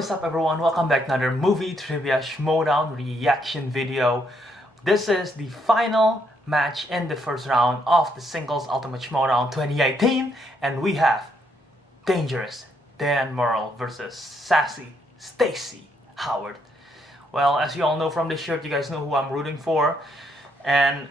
What is up everyone, welcome back to another movie trivia Schmoedown reaction video. This is the final match in the first round of the singles Ultimate Schmoedown 2018, and we have Dangerous Dan Murrell versus Sassy Stacy Howard. Well, as you all know from this shirt, you guys know who I'm rooting for, and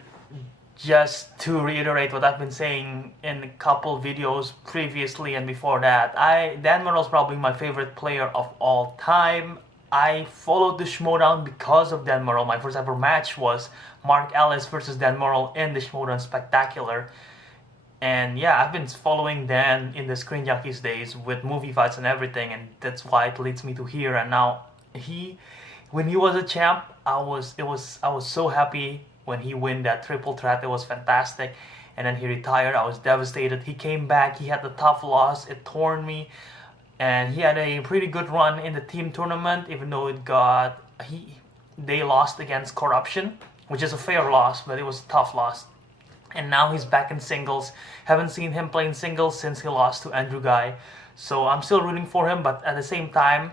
just to reiterate what I've been saying in a couple videos previously and before that, Dan Murrell is probably my favorite player of all time. I followed the Schmoedown because of Dan Murrell. My first ever match was Mark Ellis versus Dan Murrell in the Schmoedown Spectacular. And yeah, I've been following Dan in the Screen Junkies days with movie fights and everything, and that's why it leads me to here. And now when he was a champ, I was so happy when he won that triple threat. It was fantastic. And then he retired. I was devastated. He came back. He had a tough loss. It torn me. And he had a pretty good run in the team tournament, even though they lost against Corruption, which is a fair loss, but it was a tough loss. And now he's back in singles. Haven't seen him play in singles since he lost to Andrew Guy. So I'm still rooting for him, but at the same time,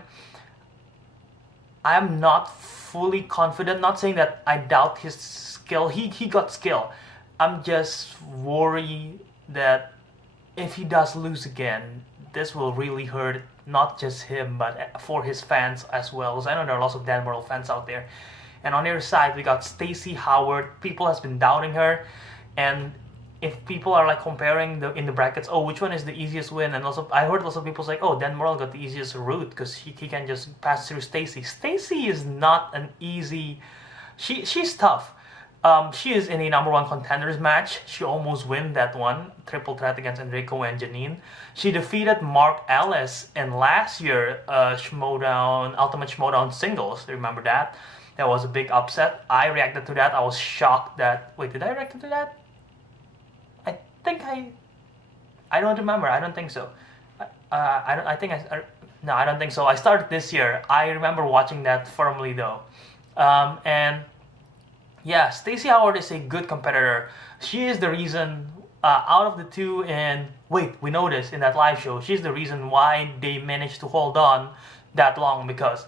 I'm not fully confident. Not saying that I doubt his skill. He got skill. I'm just worried that if he does lose again, this will really hurt not just him, but for his fans as well. Because I know there are lots of Dan Murrell fans out there. And on the other side, we got Stacy Howard. People has been doubting her, and if people are like comparing in the brackets, oh, which one is the easiest win? And also, I heard lots of people say, oh, Dan Murrell got the easiest route because he can just pass through Stacy. Stacy is not an easy. She's tough. She is in a #1 contenders match. She almost won that one, triple threat against Enrico and Janine. She defeated Mark Ellis in last year Schmoedown, Ultimate Schmoedown singles. Remember that? That was a big upset. I reacted to that. I was shocked that. Wait, did I react to that? I don't remember. I don't think so. No, I don't think so. I started this year. I remember watching that firmly though. And yeah, Stacy Howard is a good competitor. She is the reason out of the two, and wait, we know this in that live show. She's the reason why they managed to hold on that long, because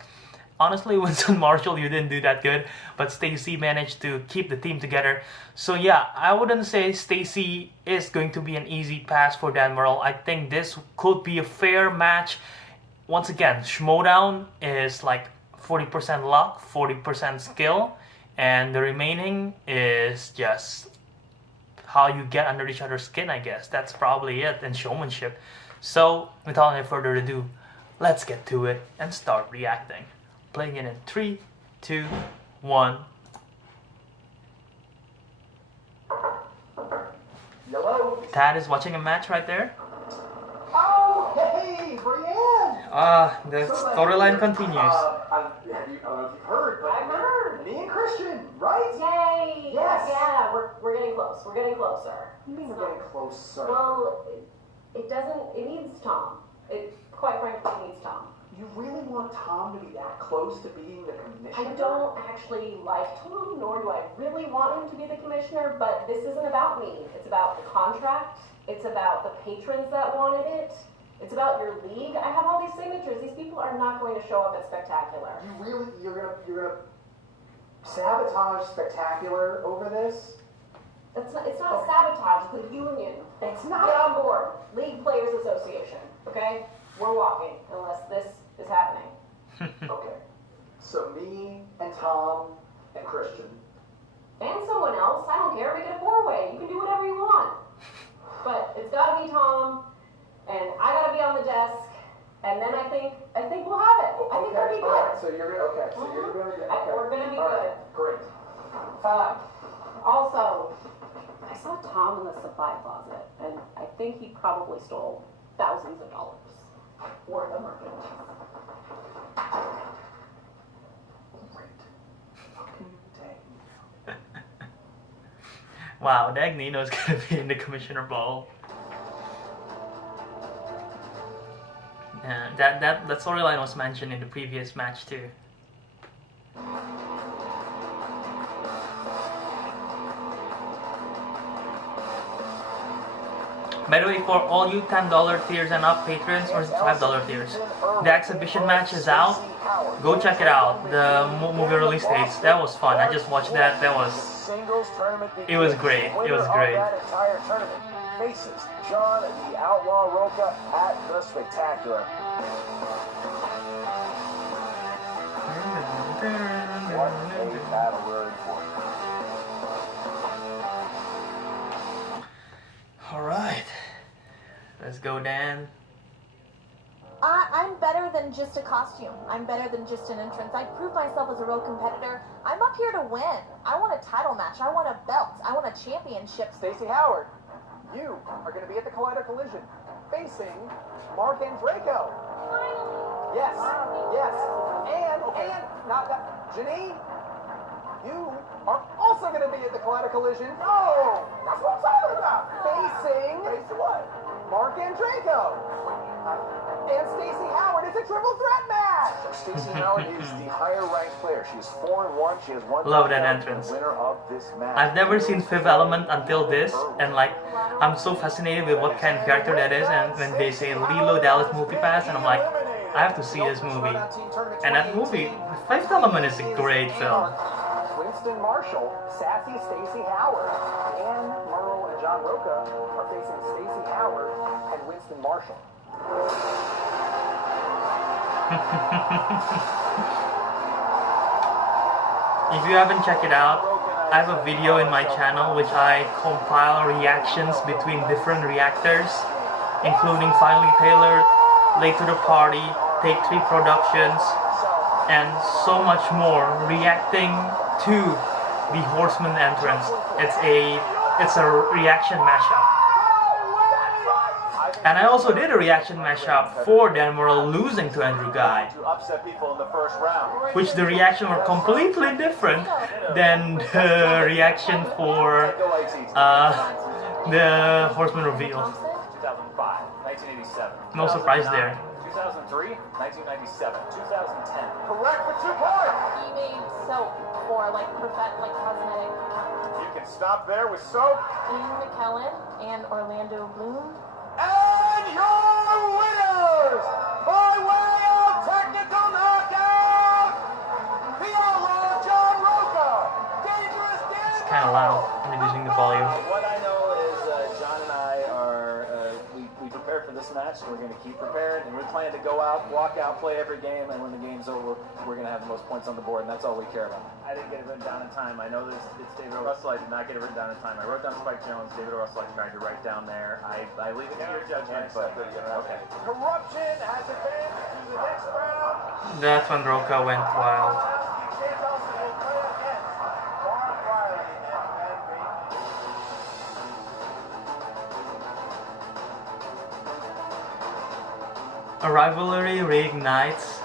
honestly, Winston Marshall, you didn't do that good, but Stacy managed to keep the team together. So yeah, I wouldn't say Stacy is going to be an easy pass for Dan Murrell. I think this could be a fair match. Once again, Schmoedown is like 40% luck, 40% skill, and the remaining is just how you get under each other's skin, I guess. That's probably it, and showmanship. So, without any further ado, let's get to it and start reacting. Playing it in 3, 2, 1. Hello. Tad is watching a match right there. Oh, hey, Brienne. The storyline continues. Have you heard? I've heard. Me and Christian, right? Yay! Yes. Yeah, we're getting close. We're getting closer. What do you mean we're getting closer? Well, it needs Tom. It quite frankly needs Tom. You really want Tom to be that close to being the commissioner? I don't actually like Tom, nor do I really want him to be the commissioner, but this isn't about me. It's about the contract. It's about the patrons that wanted it. It's about your league. I have all these signatures. These people are not going to show up at Spectacular. You're gonna sabotage Spectacular over this? It's not a sabotage, it's a union. It's not. Get on board. League Players Association, okay? We're walking, unless this is happening. Okay. So me and Tom and Christian. And someone else, I don't care, make it a 4-way. You can do whatever you want. But it's gotta be Tom, and I gotta be on the desk, and then I think we'll have it. I think we'll be good. All right, so you're gonna get okay. We're gonna be All good. right, great. Also, I saw Tom in the supply closet, and I think he probably stole thousands of dollars worth of merchandise. Wow, Dagnino's gonna be in the Commissioner Ball. That storyline was mentioned in the previous match too. By the way, for all you $10 tiers and up patrons, or is it $5 tiers, the exhibition match is out. Go check it out. The movie release dates. That was fun. I just watched that. It was great. It was great. Faces John the Outlaw Roca at the Spectacular. What a battle we're in for. Alright. Let's go, Dan. I'm better than just a costume. I'm better than just an entrance. I proved myself as a real competitor. I'm up here to win. I want a title match. I want a belt. I want a championship. Stacy Howard, you are going to be at the Collider Collision, facing Mark and Draco. Yes, yes, and not that, Janine, you are also going to be at the Collider Collision. No, that's what I'm talking about. Facing what? Mark and Draco. And Stacy Howard. It's a triple threat match. Stacy Howard is the higher ranked player. She is 4-1. She has one. Love that entrance. Winner of this match. I've never seen Fifth Element until this, and like, I'm so fascinated with what kind of character that is, and when they say Lilo Dallas Multipass, and I'm like, I have to see this movie. And that movie, Fifth Element is a great film. Winston Marshall, Sassy Stacy Howard, and Murrell and John Roca are facing Stacy Howard and Winston Marshall. If you haven't checked it out, I have a video in my channel which I compile reactions between different reactors, including Finally Taylor, Late to the Party, Take 3 Productions, and so much more, reacting to the Horsemen entrance. It's a reaction mashup. And I also did a reaction mashup for Dan Murrell losing to Andrew Guy, which the reaction were completely different than the reaction for the Horseman reveal. 2005, 1987. No surprise there. 2003, 1997, 2010. Correct for 2 points. He made soap for like cosmetic. You can stop there with soap. Ian McKellen and Orlando Bloom. And your winners, by way of technical knockout, the Outlaw John Roca, Dangerous Dan. It's kind of loud. I'm reducing the volume. What I know is John and I are, we prepared for this match, and we're going to keep preparing, and we plan to go out, walk out, play every game, and when the game's over, we're going to have the most points on the board, and that's all we care about. I didn't get it written down in time. I know this, it's David O. Russell. I did not get it written down in time. I wrote down Spike Jones, David O. Russell. I tried to write down there. I leave it to your judgment, but okay. Corruption has advanced to the next round. That's when Roca went wild. Jay Dawson will play against Mark Riley and Ben Bateman. A rivalry reignites.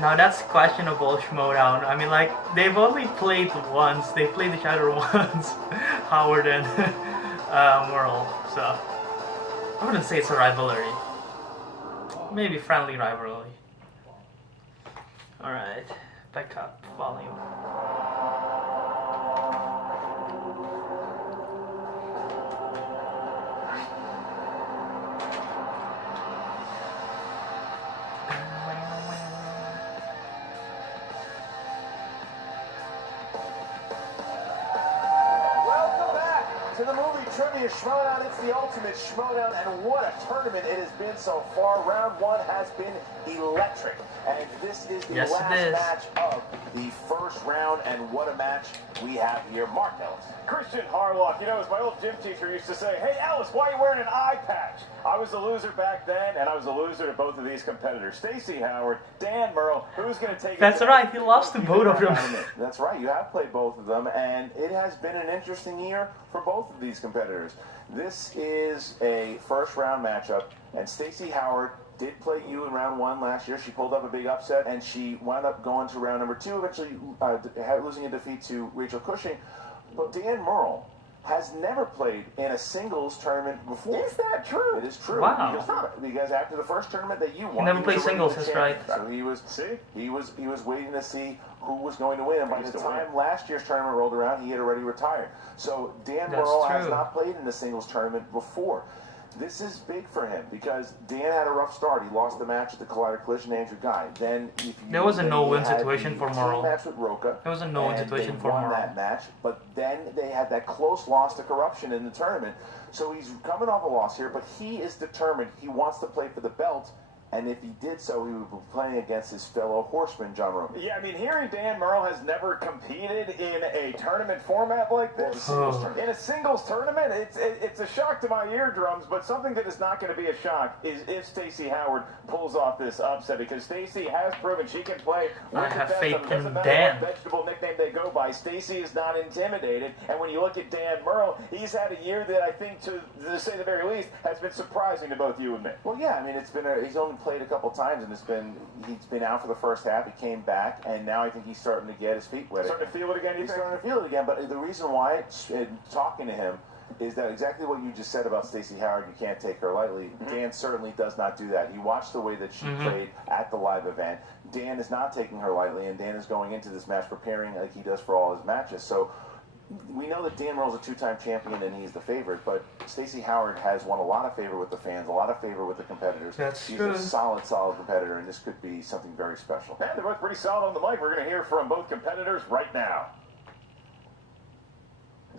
Now that's questionable, Schmoedown. I mean, like, they've only played once. They played each other once, Howard and Murrell. So I wouldn't say it's a rivalry. Maybe friendly rivalry. All right, back up volume. To the movie trivia Schmoedown, it's the ultimate Schmoedown, and what a tournament it has been so far. Round 1 has been electric, and this is the last match of the first round, and what a match we have here. Mark Ellis. Christian Harlock, you know, as my old gym teacher used to say, hey Ellis, why are you wearing an eye patch? I was a loser back then, and I was a loser to both of these competitors. Stacy Howard, Dan Murrell, who's going to take That's right, he lost to both of them. That's right, you have played both of them, and it has been an interesting year for both of these competitors. This is a first round matchup, and Stacy Howard did play you in round 1 last year. She pulled up a big upset, and she wound up going to round number 2, eventually losing a defeat to Rachel Cushing. But Dan Murrell has never played in a singles tournament before. Is that true? It is true. Wow. Because after the first tournament that you won, He never played singles, that's right. So he was waiting to see who was going to win. And by the time last year's tournament rolled around, he had already retired. So Dan Murrell has not played in the singles tournament before. This is big for him because Dan had a rough start. He lost the match at the Collider Collision to Andrew Guy. Then there was a no-win situation for Murrell. Match with Roca. There was a no-win situation for Murrell. That match, but then they had that close loss to Corruption in the tournament. So he's coming off a loss here, but he is determined. He wants to play for the belt. And if he did so, he would be playing against his fellow Horseman, John Roca. Yeah, I mean, hearing Dan Murrell has never competed in a tournament format like this. In a singles tournament, it's a shock to my eardrums, but something that is not going to be a shock is if Stacy Howard pulls off this upset, because Stacy has proven she can play with I have the faith best. in Dan. What vegetable nickname they go by, Stacy is not intimidated. And when you look at Dan Murrell, he's had a year that I think, to say the very least, has been surprising to both you and me. Well, yeah, I mean, he's only played a couple times, and he's been out for the first half. He came back, and now I think he's starting to get his feet wet. Starting to feel it again. He's starting to feel it again. But the reason why, talking to him, is that exactly what you just said about Stacy Howard. You can't take her lightly. Dan certainly does not do that. He watched the way that she played at the live event. Dan is not taking her lightly, and Dan is going into this match preparing like he does for all his matches. So we know that Dan Murrell's a two-time champion and he's the favorite, but Stacy Howard has won a lot of favor with the fans, a lot of favor with the competitors. He's a solid competitor, and this could be something very special. And they're both pretty solid on the mic. We're going to hear from both competitors right now.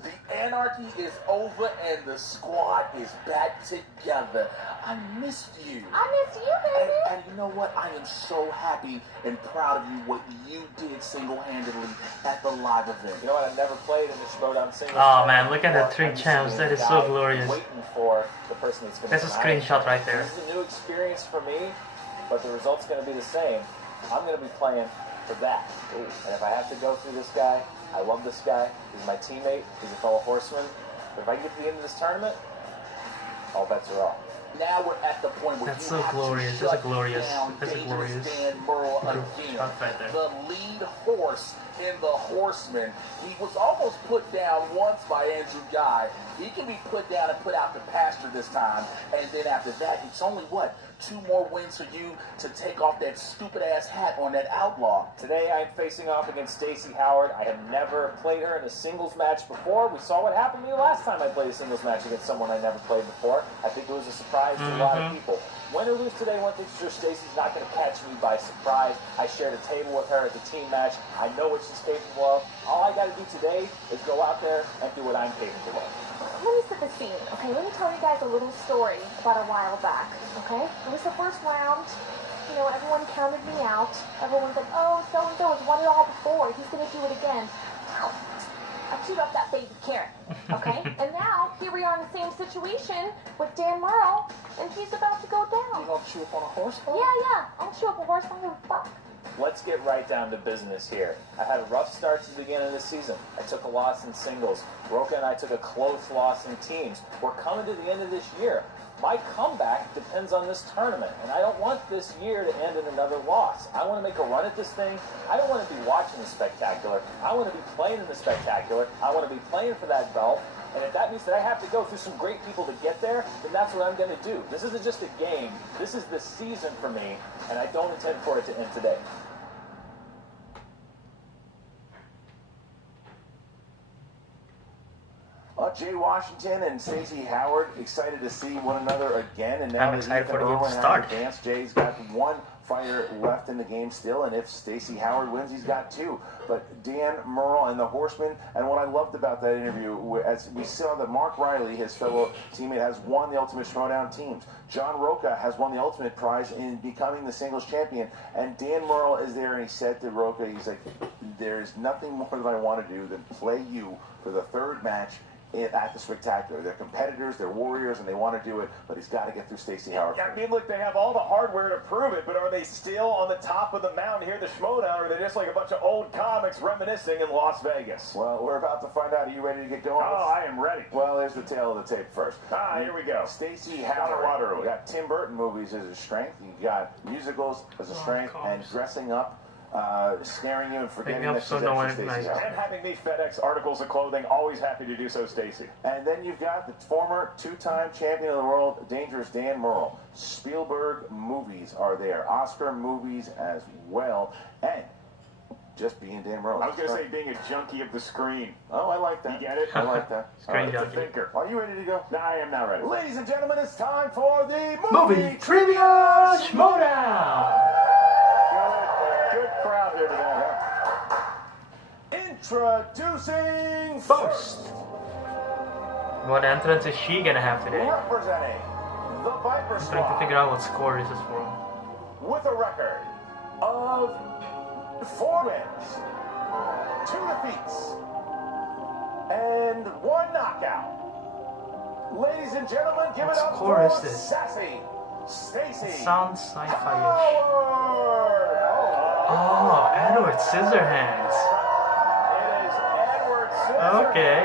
The anarchy is over and the squad is back together. I missed you. I missed you, baby. And you know what? I am so happy and proud of you, what you did single-handedly at the live event. You know what? I've never played in the Schmoedown singles. Oh man, look at the 3 champs. That is so glorious. Waiting for the person that's going to. That's a screenshot right there. This is a new experience for me, but the result's going to be the same. I'm going to be playing for that. And if I have to go through this guy, I love this guy. He's my teammate. He's a fellow Horseman. But if I get to the end of this tournament, all bets are off. Now we're at the point where That's so glorious. That's a glorious. That's a glorious. Dan Murrell again, right there. the lead horse in the Horsemen. He was almost put down once by Andrew Guy. He can be put down and put out to pasture this time. And then after that, it's only what? 2 more wins for you to take off that stupid ass hat on that outlaw. Today I'm facing off against Stacy Howard. I have never played her in a singles match before. We saw what happened to me last time I played a singles match against someone I never played before. I think it was a surprise to a lot of people. Win or lose today, one thing's sure, Stacy's not going to catch me by surprise. I shared a table with her at the team match. I know what she's capable of. All I got to do today is go out there and do what I'm capable of. Let me set the scene, okay? Let me tell you guys a little story about a while back, okay? It was the first round. You know, everyone counted me out. Everyone said, oh, so-and-so has won it all before. He's going to do it again. I chewed up that baby carrot, okay? And now, here we are in the same situation with Dan Murrell, and he's about to go down. You gonna chew up on a horse? Yeah. I'll chew up a horse. I don't give a fuck. Let's get right down to business here. I had a rough start to the beginning of the season. I took a loss in singles. Roca and I took a close loss in teams. We're coming to the end of this year. My comeback depends on this tournament, and I don't want this year to end in another loss. I want to make a run at this thing. I don't want to be watching the spectacular. I want to be playing in the spectacular. I want to be playing for that belt. And if that means that I have to go through some great people to get there, then that's what I'm going to do. This isn't just a game. This is the season for me, and I don't intend for it to end today. Jay Washington and Stacy Howard excited to see one another again, and now I'm excited for the game to start. Jay's got 1 fighter left in the game still, and if Stacy Howard wins, he's got 2. But Dan Murrell and the Horsemen, and what I loved about that interview, as we saw that Mark Riley, his fellow teammate, has won the Ultimate Schmoedown teams. John Roca has won the Ultimate Prize in becoming the singles champion, and Dan Murrell is there, and he said to Roca, he's like, there's nothing more that I want to do than play you for the 3rd match at the spectacular. They're competitors, they're warriors, and they want to do it, but he's got to get through Stacy Howard. Yeah, I mean, look, they have all the hardware to prove it, but are they still on the top of the mountain here at the Schmoedown, or are they just like a bunch of old comics reminiscing in Las Vegas? Well, we're about to find out. Are you ready to get going? Oh, I am ready. Well, there's the tail of the tape first. Here we go. Stacy Howard. You got Tim Burton movies as a strength. You got musicals as a strength, and dressing up, snaring you and forgetting that she's actually Stacy Howard. And having me FedEx articles of clothing, always happy to do so, Stacy. And then you've got the former 2-time champion of the world, Dangerous Dan Murrell. Spielberg movies are there, Oscar movies as well, and just being Dan Murrell. I was going to say being a junkie of the screen. Oh, I like that. You get it? I like that. Screen It's a junkie. thinker. Are you ready to go? No, I am not ready. Ladies and gentlemen, it's time for the Movie Trivia Schmoedown! Good crowd here today. Introducing First. What entrance is she gonna have today? representing the Viper I'm trying to Squad figure out what score this is for. with a record of 4 wins, 2 defeats, and 1 knockout. Ladies and gentlemen, give What it up score for is this? Sassy Stacy. It sounds sci-fi-ish. Howard. Oh, Edward Scissorhands. It is Edward Scissorhands. Okay.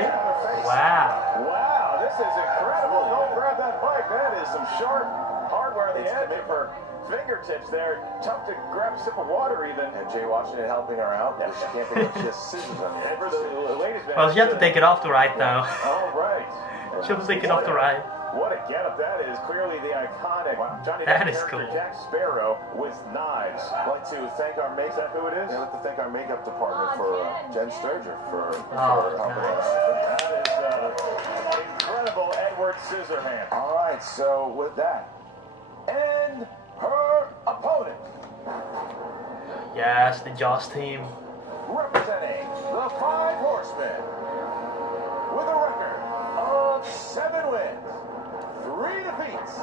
Wow. Wow, this is incredible. Don't grab that bike. That is some sharp hardware on the edge of her fingertips there. Tough to grab a sip of water even. And Jay Washington helping her out. She can't pick up just scissors on the And for the ladies' Well, she have to take it off to ride now. All right. She have to take it off to ride. What a getup that is. Clearly the iconic Johnny That Depp is character cool. Jack Sparrow with knives. I'd like to thank our makeup. Is that who it is? I'd like to thank our makeup department for Jen Sturger for Oh, helping nice. us. That is incredible Edward Scissorhands. All right, so with that, and her opponent, Yes, the Jaws team. representing the 5 Horsemen, with a record of 7 wins, 3 defeats.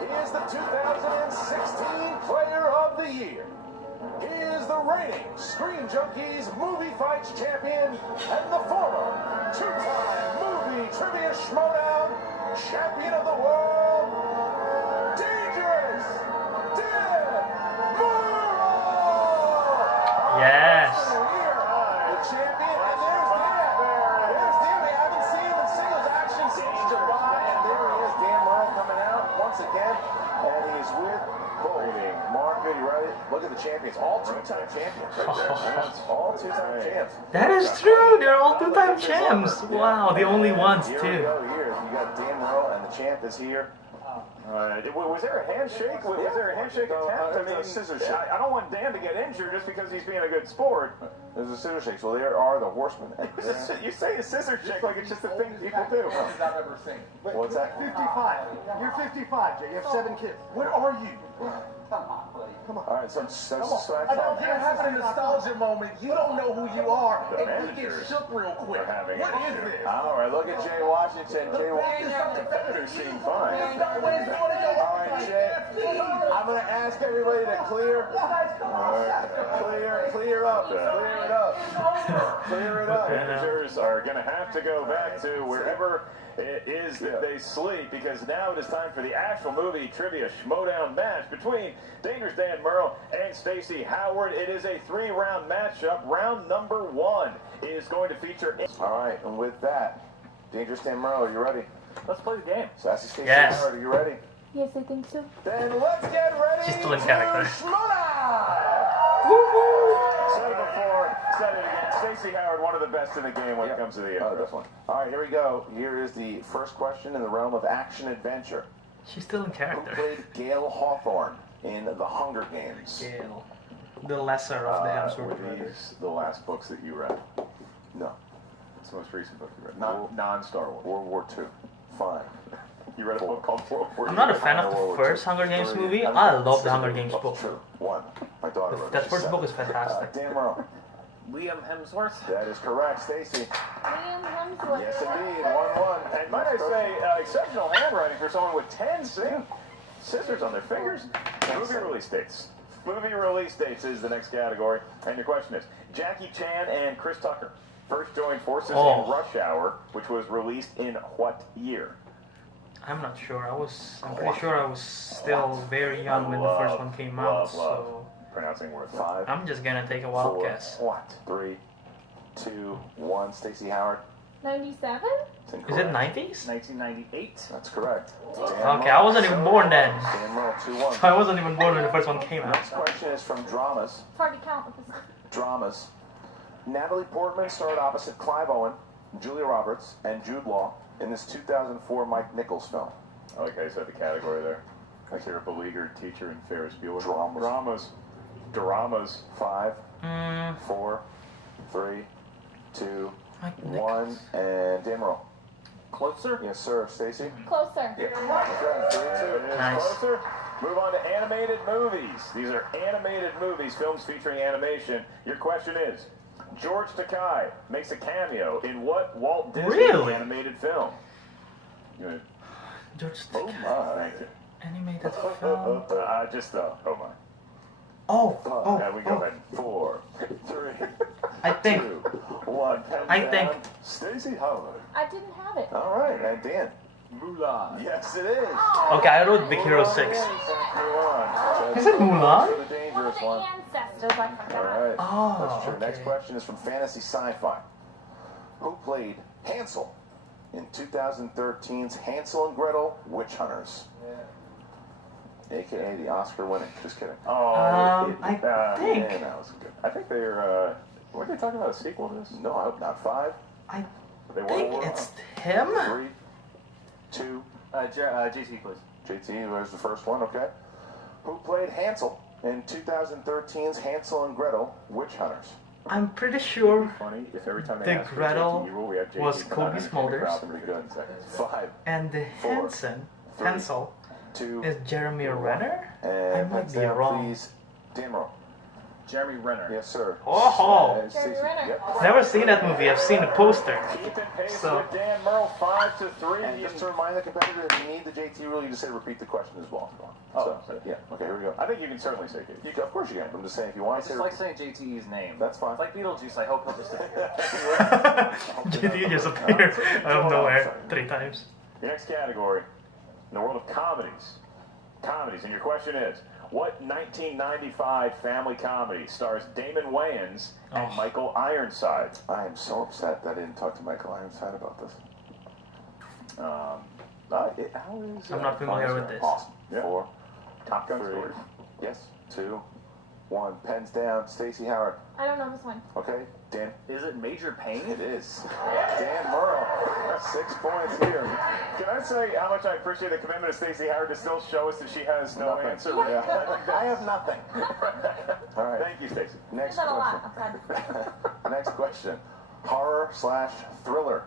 He is the 2016 Player of the Year. He is the reigning Screen Junkies Movie Fights Champion and the former 2-time Movie Trivia Schmoedown Champion of the World, Dangerous Dan Murrell! Yes. The champion, and there's Dan. There's Dan. We haven't seen him in singles action since July, and there he is, Dan Murrell coming out once again, and he's with both. Mark, you ready? Look at the champions, all 2-time champions right there. All 2-time champs. That is true. They're all 2-time champs. Wow, the only ones Here we too. go. Here you got Dan Murrell, and the champ is here. Was there a handshake? Was there a handshake attempt? It was a scissor shake. I don't want Dan to get injured just because he's being a good sport. There's a scissor shake. So there are the Horsemen. You say a scissor shake like it's just a thing people do. I've ever seen. What's that? 55. You're 55, Jay. You have 7 kids. Where are you? Come on, buddy. All right, so I know You're having a nostalgia moment. You don't know who you are, The and you get managers shook real quick. are having What an is issue. this? all right, look at Jay Washington. Jay Washington. Competitors seem fine. All right, Jay. I'm going to ask everybody to clear up. Clear it up. Clear it up. Managers are going to have to go back to wherever it is that they sleep, because now it is time for the actual movie trivia Schmoedown match between Dangerous Dan Murrell and Stacy Howard. It is a 3-round matchup. Round number 1 is going to feature. All right, and with that, Dangerous Dan Murrell, are you ready? Let's play the game. Sassy Stacy Yes. Howard, are you ready? Yes, I think so. Then let's get ready. She's still in to character. Said it before, said it again. Stacey Howard, one of the best in the game when it comes to the intro. Definitely. All right, here we go. Here is the first question in the realm of action-adventure. She's still in Who character. played Gale Hawthorne in The Hunger Games? Gale. The lesser of the Hemsworth Were brothers. these the last books that you read? No. It's the most recent book you read. Not non-Star Wars. World War II. Fine. You read a book called World War II. I'm not a fan of the first Hunger Games movie. I love the Hunger Games book. True. 1. My daughter wrote it. That She's first 7. book is fantastic. Dan Murrell. Liam Hemsworth. That is correct. Stacy. Liam Hemsworth. Yes, indeed. 1-1. And might I say, exceptional handwriting for someone with 10 scissors on their fingers. Movie release dates. Movie release dates is the next category. And your question is, Jackie Chan and Chris Tucker first joined forces in Rush Hour, which was released in what year? I'm not sure. I'm pretty sure I was still very young when the first one came out. So Pronouncing words. 5. I'm just gonna take a wild 4, guess. 3, 2, 1. Stacey Howard. 97? Is it 90s? 1998. That's correct. Okay, I wasn't even born then. Dan Murrell, 2-1. So I wasn't even born when the first one came out. Next question is from Dramas. It's hard to count with this. Dramas. Natalie Portman starred opposite Clive Owen, Julia Roberts, and Jude Law in this 2004 Mike Nichols film. Okay, so the category there. Like you're a beleaguered teacher in Ferris Bueller. Dramas. Dramas. 5, 4, 3, 2, Mike 1, and Dan Murrell. Closer? Yes, sir. Stacy? Closer. Okay, 3, 2. Nice. Closer. Move on to animated movies. These are animated movies, films featuring animation. Your question is, George Takei makes a cameo in what Walt Disney Really? animated film? Good. George Oh, Takei. my. Animated film. Just oh my. Oh, Yeah, we go oh. ahead. 4, 3, I think. 2, 1. Pen I down. think. Stacy Howard. I didn't have it. All right, and Dan. Mulan. Yes, it is. Okay, I wrote Big Hero 6. Mulan. Is it Mulan? For the dangerous One one. of the ancestors, I All forgot. right. Oh, That's true. okay. Next question is from Fantasy Sci-Fi. Who played Hansel in 2013's Hansel and Gretel Witch Hunters? AKA the Oscar winning. Just kidding. I think. Man, that was good. I think they're. Weren't they talking about a sequel to this? No, I hope not. 5, I They think were. it's him. 3, 2. JT, please. JT, there's the first one. Okay. Who played Hansel in 2013's Hansel and Gretel Witch Hunters? I'm pretty sure. Funny if every time they The ask for Gretel JT rule, we have JT was come out Kobe and Smulders. crowd them pretty good in seconds. 5, And the Four, Hansel 2, is Jeremy Renner. I and might pens be down, wrong. please. Dan Murrell. Jeremy Renner. Yes, sir. Oh. Stacey. Jeremy Renner. Yep. Never seen that movie. I've seen the poster. Keeping pace So- with Dan Murrell, 5-3. And just to remind the competitor, if you need the JT rule, you just say repeat the question as well. Oh, So, yeah. Okay, here we go. I think you can certainly say JT. You can, of course you can. I'm just saying, if you want I to just say like saying JT's name. That's fine. It's like Beetlejuice. I hope he'll just JT just appeared out of nowhere 3 times. Your next category, in the world of comedies. Comedies, and your question is, what 1995 family comedy stars Damon Wayans and Oh. Michael Ironside? I am so upset that I didn't talk to Michael Ironside about this. How is, I'm not familiar with this. Awesome. Yeah. 4, Top Gun 3, stories. yes, 2, 1. Pens down. Stacey Howard. I don't know this one. Okay, Dan. Is it Major Payne? It is. Dan Murrell. 6 points here. Can I say how much I appreciate the commitment of Stacey Howard to still show us that she has no Nothing. answer? I have nothing. All right. Thank you, Stacey. Next Said a lot. question. Next question. Horror/thriller.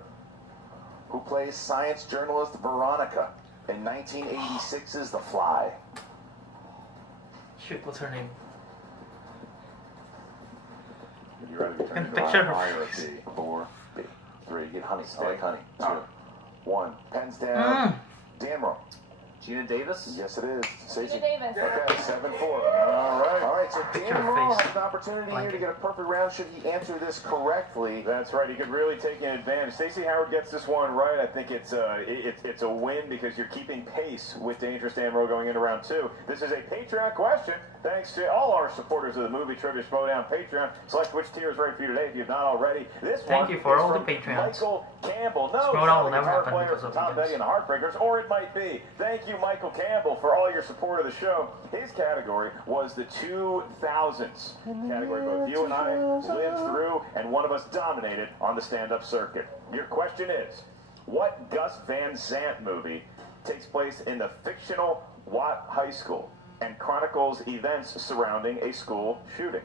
Who plays science journalist Veronica in 1986's The Fly? Shoot, what's her name? Would you rather be And turned picture into her I or face. B? 4, B, 3. Get honey. I like honey. 2, Oh. 1. Pens down. Dan Murrell. Gina Davis? Yes, it is. Stacey. Gina Davis. Okay, 7-4. All right. All right, so Picture Dan her Murrell face. has an opportunity Like here to it. get a perfect round should he answer this correctly. That's right. He could really take an advantage. Stacey Howard gets this one right. I think it's a win because you're keeping pace with Dangerous Dan Murrell going into round 2. This is a Patreon question. Thanks to all our supporters of the movie Trivia Schmoedown Patreon. Select which tier is right for you today if you've not already. This Thank one you for is all the from Patreons. Michael Campbell. No, Schmoedown it's will not the never guitar happen player because from of Tom you Petty and the Heartbreakers, or it might be. Thank you, Michael Campbell, for all your support of the show. His category was the 2000s category. Both you and I lived through, and one of us dominated on the stand-up circuit. Your question is, what Gus Van Sant movie takes place in the fictional Watt High School and chronicles events surrounding a school shooting?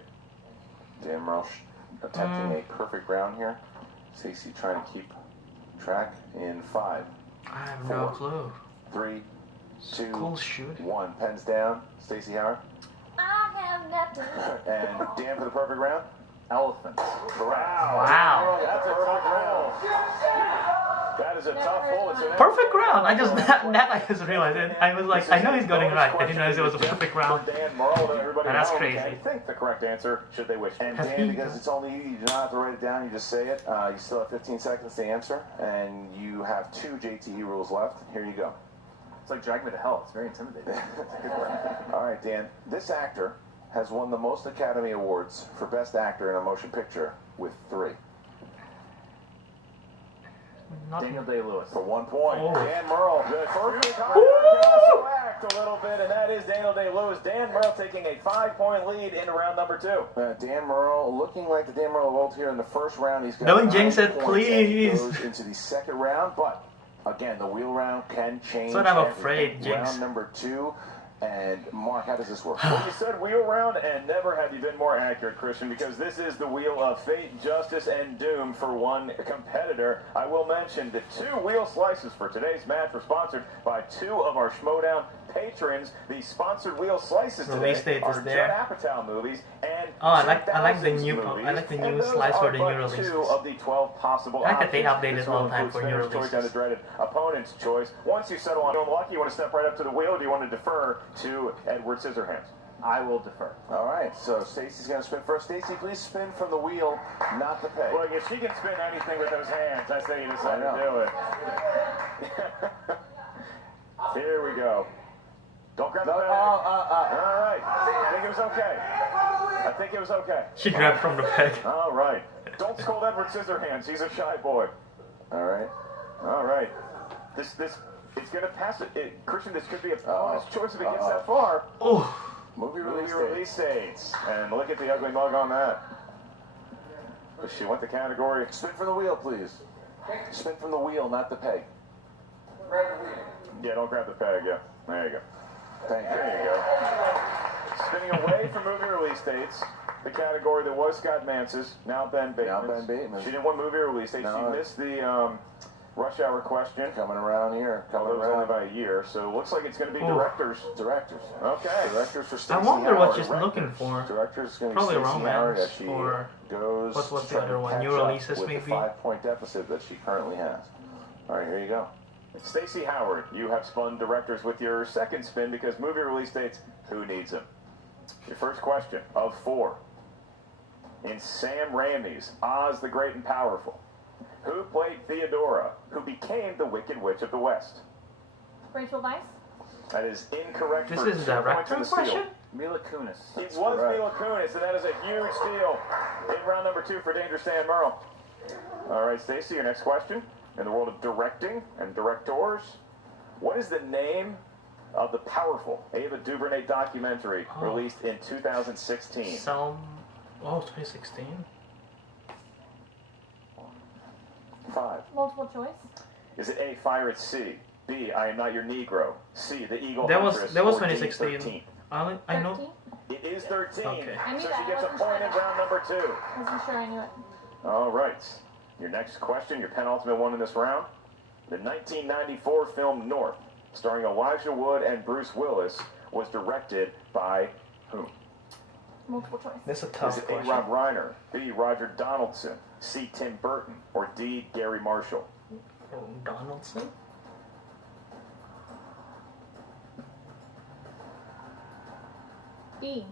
Dan Murrell attempting a perfect round here. Stacey trying to keep track in 5, I have no clue. 3, 2, School shooting. 1. Pens down. Stacey Howard. I have nothing. And Dan for the perfect round. Elephants. Wow. That's a tough round. That is a tough hole. It's an Perfect round. I just that I just realized it. I was like, I know he's getting it right. I didn't realize it was a perfect round. Dan Murrell, to everybody That's at home, crazy. can think the correct answer should they wish. And Has Dan, he- because it's only you, you do not have to write it down. You just say it. You still have 15 seconds to answer, and you have 2 JTE rules left. Here you go. It's like Drag Me to Hell. It's very intimidating. All right, Dan. This actor has won the most Academy Awards for Best Actor in a Motion Picture with 3. Not Daniel Day-Lewis. For 1 point. Oh. Dan Murrell, the first time also act a little bit, and that is Daniel Day-Lewis. Dan Murrell taking a 5-point lead in round number 2. Dan Murrell looking like the Dan Murrell of old here in the first round. He's got Don't 9 jinx it, points as he please. goes into the second round, but again, the wheel round can change. That's what I'm everything. afraid, jinx. Round number 2, And Mark, how does this work? Well, you said wheel round, and never have you been more accurate, Christian, because this is the wheel of fate, justice, and doom for one competitor. I will mention the 2 wheel slices for today's match were sponsored by 2 of our Schmoedown patrons. The sponsored wheel slices Release today date are is Judd there. Apatow movies and I like the 2000s new movies, I like the and new those slice for are the but new releases. 2 of the 12 possible I like that they options. update This it all will the time include for new spinner's choice and the releases. dreaded opponent's choice. Once you settle on lucky, you want to step right up to the wheel, or do you want to defer to Edward Scissorhands? I will defer. All right, so Stacy's going to spin first. Stacy, please spin from the wheel, not the peg. Look, if she can spin anything with those hands, I say you decide I to do it. Here we go. Don't grab the bag. All right. I think it was okay. I think it was okay. She grabbed from the peg. All right. Don't scold Edward Scissorhands. He's a shy boy. All right. All right. This it's gonna pass it. Christian, this could be a bonus choice if it gets that far. Oh, Movie release Release dates. And look at the ugly mug on that. She went the category. Spin from the wheel, please. Spin from the wheel, not the peg. Yeah, don't grab the peg. Yeah. There you go. Thank you. There you go. Spinning away from movie release dates, the category that was Scott Mance's, now Ben Bateman. Now Ben Bateman. She didn't want movie release dates. No. She missed the rush hour question. Coming around here. Well, Coming it was only around. by a year, so it looks like it's going to be Ooh. directors. Directors. Okay. Directors for Stacy I wonder what Howard. she's looking for. Directors is going to be Probably Stacy Howard romance as she or goes what's to the try other to one? New catch up releases, with maybe? the 5-point deficit that she currently has. All right, here you go. Stacy Howard, you have spun directors with your second spin because movie release dates, who needs them? Your first question of 4. In Sam Raimi's Oz the Great and Powerful, who played Theodora, who became the Wicked Witch of the West? Rachel Weisz? That is incorrect. This for is 2 the points director and a steal. question? Mila Kunis. It was correct. Mila Kunis, and that is a huge steal in round number 2 for Dangerous Dan Murrell. All right, Stacy, your next question. In the world of directing and directors, what is the name of the powerful Ava DuVernay documentary released in 2016? 2016. 5. Multiple choice? Is it A, Fire at Sea, B, I Am Not Your Negro, C, The Eagle That was Huntress, that was or D, 2016. 13? I know. 13? It is 13, Okay. I knew so that. she gets I a wasn't point sure. in round number 2. Wasn't sure I knew it. All right. Your next question, your penultimate one in this round. The 1994 film North, starring Elijah Wood and Bruce Willis, was directed by whom? Multiple choice. That's a Is tough it A, question. Rob Reiner, B, Roger Donaldson, C, Tim Burton, or D, Gary Marshall? Donaldson? D.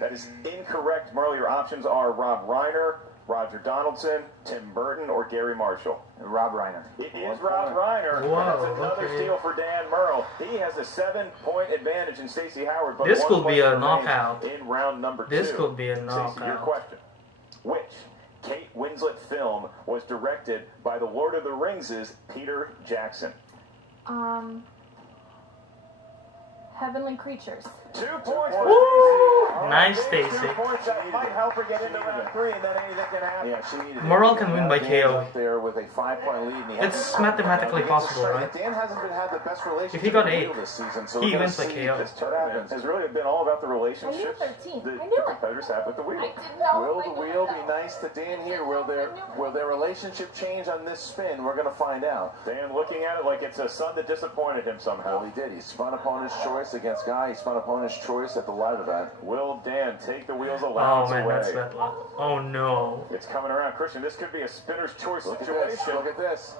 That is incorrect, Murrell. Your options are Rob Reiner, Roger Donaldson, Tim Burton, or Gary Marshall. Rob Reiner. It is Rob Reiner. Whoa, That's another okay. steal for Dan Murrell. He has a 7-point advantage in Stacy Howard, but This one could be question a remains knockout. in round number 2. This could be a Stacy, your knockout. question. Which Kate Winslet film was directed by the Lord of the Rings' Peter Jackson? Heavenly Creatures. 2 points for Woo! Stacy. Nice, Big Stacy. 2 points that might help her get into round 3, and then anything can happen. Yeah, she needed Murrell it. can win by Dan's KO. up there with a 5-point lead. And he has It's to- mathematically he gets a possible, strike. right? Dan hasn't had the best relationship If he got with the 8, wheel this season, so he we're gonna wins by see KO. This what tournament happens. has really been all about the relationships 13. that I knew the it. competitors have with the wheel. I didn't know. Will I the knew wheel it, be though. nice to Dan here? Will their relationship change on this spin? We're going to find out. Dan looking at it like it's a son that disappointed him somehow. Well, he did. He spun opponent's choice against Guy. He spun opponent's choice at the live event. Will Dan take the wheels Oh allowance man, away? that's bad luck. Oh no. It's coming around. Christian, this could be a spinner's choice Look at situation. this. Look at this.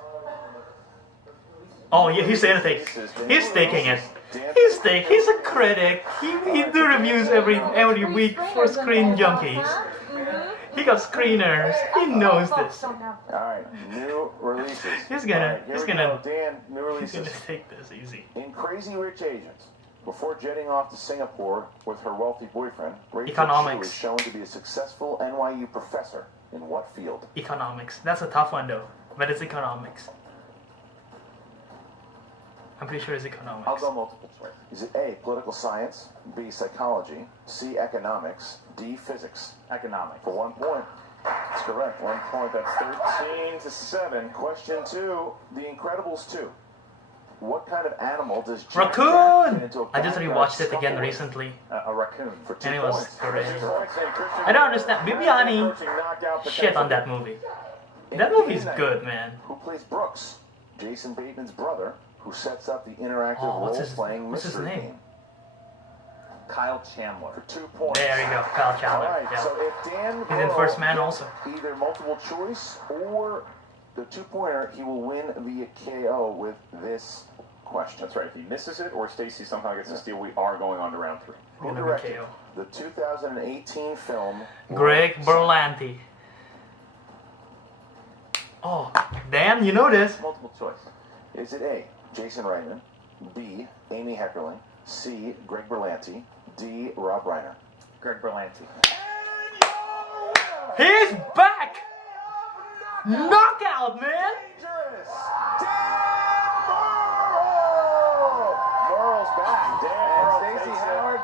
Oh yeah, he's taking it. He's a critic. He do reviews every week for Screen Junkies. He got screeners. He knows this. All right, new releases. He's gonna- All right, here he's we gonna- go. Dan, new He's gonna releases. take this easy. In Crazy Rich Asians, before jetting off to Singapore with her wealthy boyfriend, Rachel Economics. Chu is shown to be a successful NYU professor in what field? Economics. That's a tough one though, but it's economics. I'm pretty sure it's economics. I'll go multiple choice. Is it A, political science, B, psychology, C, economics, D, physics? Economics. For 1 point. That's correct. 1 point. That's 13-7. Question 2, The Incredibles 2. what kind of animal does Jack Raccoon! get into a I just backyard rewatched it scuffle again with? recently. A raccoon. For 2 And it was points. great. Christian I don't understand. Bibiani approaching knockout shit on potential. that movie. In That movie's Game Night, good, man. Who plays Brooks? Jason Bateman's brother, who sets up the interactive Oh, role-playing what's his mystery name? game. Kyle Chandler. For 2 points. There you go, Kyle All Chandler. right, Yeah. so if Dan He's in Murrell First Man gets also. either multiple choice or the 2-pointer, he will win via KO with this question. That's right. If he misses it or Stacy somehow gets a steal, we are going on to round 3. Who Gonna be directed KO. the 2018 film? Greg Love Berlanti. Oh, damn, you know this. Multiple choice. Is it A, Jason Reitman, B, Amy Heckerling, C, Greg Berlanti, D, Rob Reiner? Greg Berlanti. He's back! Knockout, man! Dangerous! Dan Murrell! Murrell's back. Dan And Murrell Stacy takes it. Howard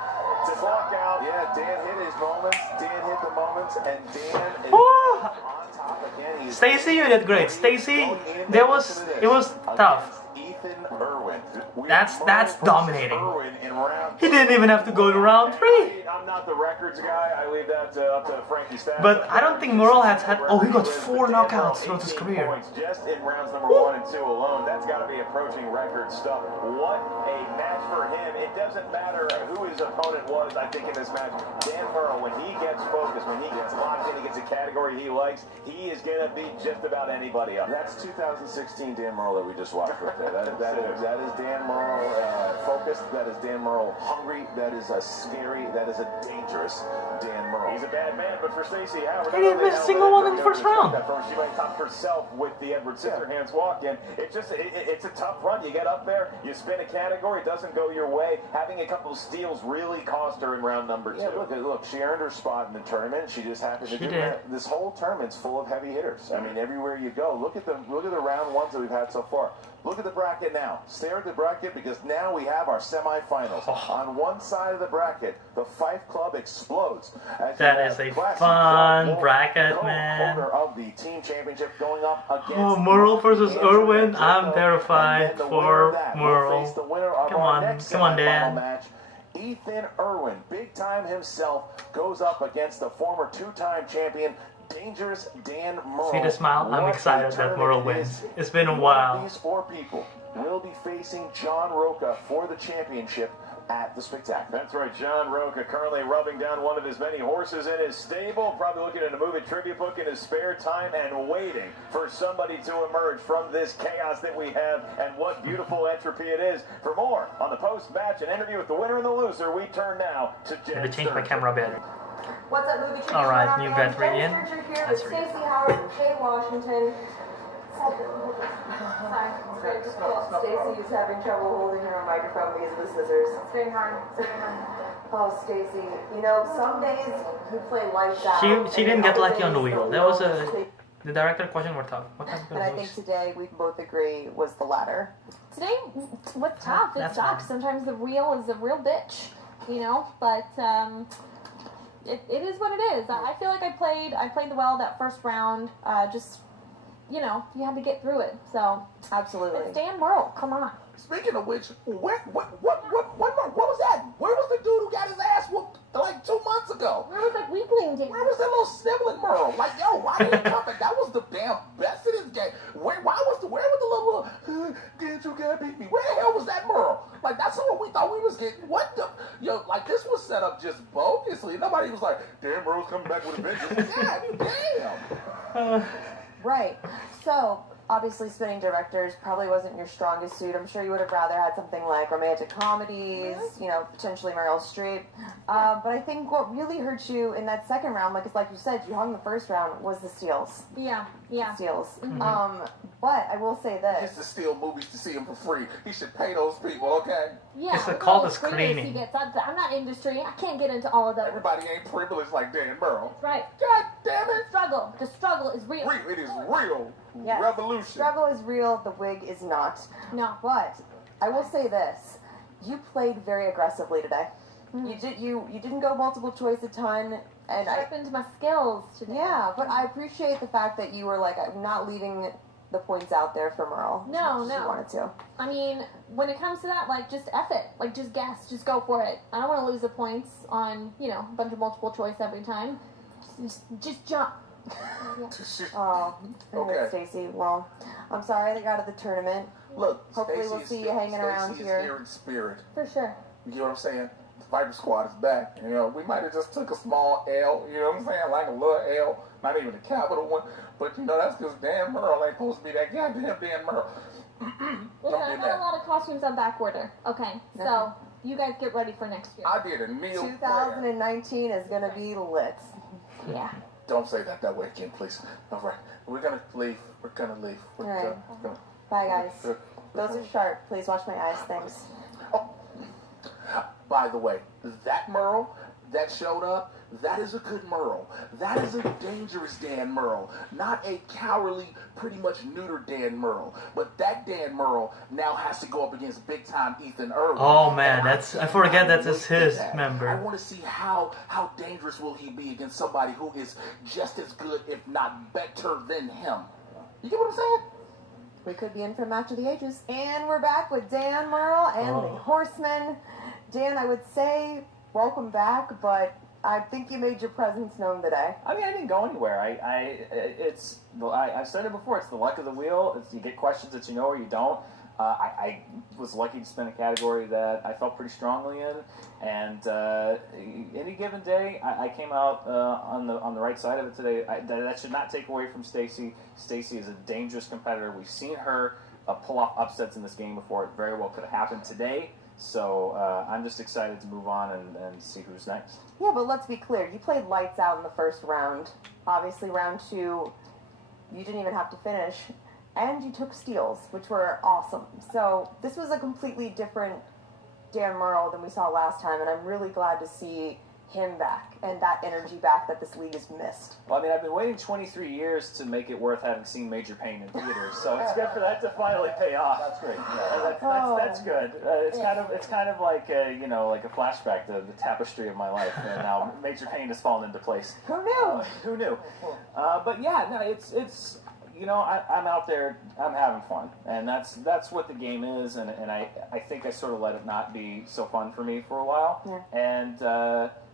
To clock out. Yeah, Dan hit his moments. Dan hit the moments, and Dan is Woo! on top again. He's Stacy, you did great. Stacy, going in, it listen to was this, tough. against Ethan Irwin. We That's have Murrell versus dominating. Irwin in round He didn't even have to go to round 3. I'm not the records guy. I leave that up to Frankie Stass. But I don't think Murrell has had. Oh, he got 4 knockouts throughout his 18 career. points just in rounds number 1 and 2 alone. That's got to be approaching record stuff. What a match for him. It doesn't matter who his opponent was, I think, in this match. Dan Murrell, when he gets focused, when he gets locked in, he gets a category he likes, he is going to beat just about anybody up. That's 2016 Dan Murrell that we just watched right there. That is Dan Murrell focused. That is Dan Murrell hungry. That is a scary. That is a dangerous Dan Murrell. He's a bad man, but for Stacy Howard, He didn't miss a single one in the first round. She might top herself with the Edward Scissorhands walk in. It's a tough run. You get up there, you spin a category, it doesn't go your way. Having a couple of steals really cost her in round number 2. Yeah, look, she earned her spot in the tournament. She just happened to She do did. that. This whole tournament's full of heavy hitters. I mean, everywhere you go, look at the round 1s that we've had so far. Look at the bracket now. Stare at the bracket because now we have our semifinals. On one side of the bracket, the Fife Club explodes. As you That have is a classic fun John Wall, bracket, man. co-owner of the team championship, going up against Oh, Murrell versus Andrew Irwin. I'm Jacob. terrified And then the for winner of that will Murrell. face the winner of Come our on, next come on, Dan. semifinal match. Ethan Irwin, big time himself, goes up against the former 2-time champion, Dangerous Dan Murrell. See the smile? I'm What excited a that tournament Murrell it wins. is. It's been a One of while. These 4 people will be facing John Roca for the championship at the Spectacular. That's right, John Roca currently rubbing down one of his many horses in his stable, probably looking at a movie trivia book in his spare time and waiting for somebody to emerge from this chaos that we have, and what beautiful entropy it is. For more on the post-match and interview with the winner and the loser, we turn now to Jen Maybe change my Sturgeon. camera a bit. What's up, movie trivia? All right, Showdown new fans? battery Jen in. Sturgeon here That's with right. Stacy Howard and Jay Washington. Sorry, it's very difficult. Stacy's having trouble holding her microphone because of the scissors. It's very hard. Oh, Stacy, you know, some days you play lights out. She didn't get lucky on the wheel. That was a. the director question were tough. What kind of And I think today we both agree was the latter. Today was tough. It That's sucks. fine. Sometimes the reel is a real bitch, you know. But it is what it is. I feel like I played well that first round. Just you know, you had to get through it. So Absolutely. it's Dan Murrell. Come on. Speaking of which, what was that? Where was the dude who got his ass whooped like 2 months ago? Where was that weakling Dan? Where was that little sniveling Murrell? Like, yo, why did he come back? That was the damn best of this game. Where was the little, you can't beat me? Where the hell was that Murrell? Like, that's what we thought we was getting. What the, yo, like, this was set up just bogusly. Nobody was like, damn, Murrell's coming back with a vengeance. God damn. Right. So, obviously, spinning directors probably wasn't your strongest suit. I'm sure you would have rather had something like romantic comedies, you know, potentially Meryl Streep. But I think what really hurt you in that second round, like you said, you hung the first round, was the steals. Yeah. Steals. Mm-hmm. But I will say He this. used to steal movies to see them for free. He should pay those people, okay? Yeah. It's look called how the famous screening. he gets. I'm not industry. I can't get into all of those. Everybody ain't privileged like Dan Murrell. Right. God damn it. Struggle. The struggle is real. It is real. Yes. Revolution. Struggle is real, the wig is not. No. But I will say this. You played very aggressively today. You didn't go multiple choice a ton, and Sharpened my skills today. yeah, but I appreciate the fact that you were like, I'm not leaving the points out there for Murrell. No, She no. wanted to. I mean, when it comes to that, like, just F it. Like, just guess. Just go for it. I don't want to lose the points on, you know, a bunch of multiple choice every time. Just jump. Oh, Okay. Stacy. Well, I'm sorry that you're out of the tournament. Look, Hopefully we'll see you hanging around Stacy here. is here in spirit. For sure. You know what I'm saying? The Viper Squad is back. You know, we might have just took a small L, you know what I'm saying? Like a little L, not even a capital one. But, you know, that's because Dan Murrell ain't supposed to be that goddamn Dan Murrell. Listen, Don't I do got a that. lot of costumes on back order. Okay, so you guys get ready for next year. I did a meal prayer. 2019 is going to be lit. Yeah. Don't say that way again, please. All right. We're going to leave. We're going to leave. All right. Bye, guys. Those are sharp. Please watch my eyes. Thanks. Oh, by the way, that Murrell that showed up, that is a good Murrell. That is a dangerous Dan Murrell, not a cowardly, pretty much neuter Dan Murrell. But that Dan Murrell now has to go up against big-time Ethan Irwin. Oh man, I forget that's his I member. want to see how dangerous will he be against somebody who is just as good, if not better than him. You get what I'm saying? We could be in for a match of the ages. And we're back with Dan Murrell and the Horsemen. Dan, I would say welcome back, but I think you made your presence known today. I mean, I didn't go anywhere. I've said it before. It's the luck of the wheel. You get questions that you know or you don't. I was lucky to spend a category that I felt pretty strongly in, and any given day, I came out on the right side of it today. That should not take away from Stacy. Stacy is a dangerous competitor. We've seen her pull off upsets in this game before. It very well could have happened today. So I'm just excited to move on and see who's next. Yeah, but let's be clear. You played lights out in the first round. Obviously, round two, you didn't even have to finish. And you took steals, which were awesome. So this was a completely different Dan Murrell than we saw last time. And I'm really glad to see him back and that energy back that this league has missed. Well, I mean, I've been waiting 23 years to make it worth having seen Major Pain in theaters, so it's good for that to finally pay off. That's great. That's good. It's kind of like like a flashback to the tapestry of my life, and now Major Pain has fallen into place. Who knew? Who knew? But yeah, no, it's. I'm out there, I'm having fun, and that's what the game is, and I think I sort of let it not be so fun for me for a while, and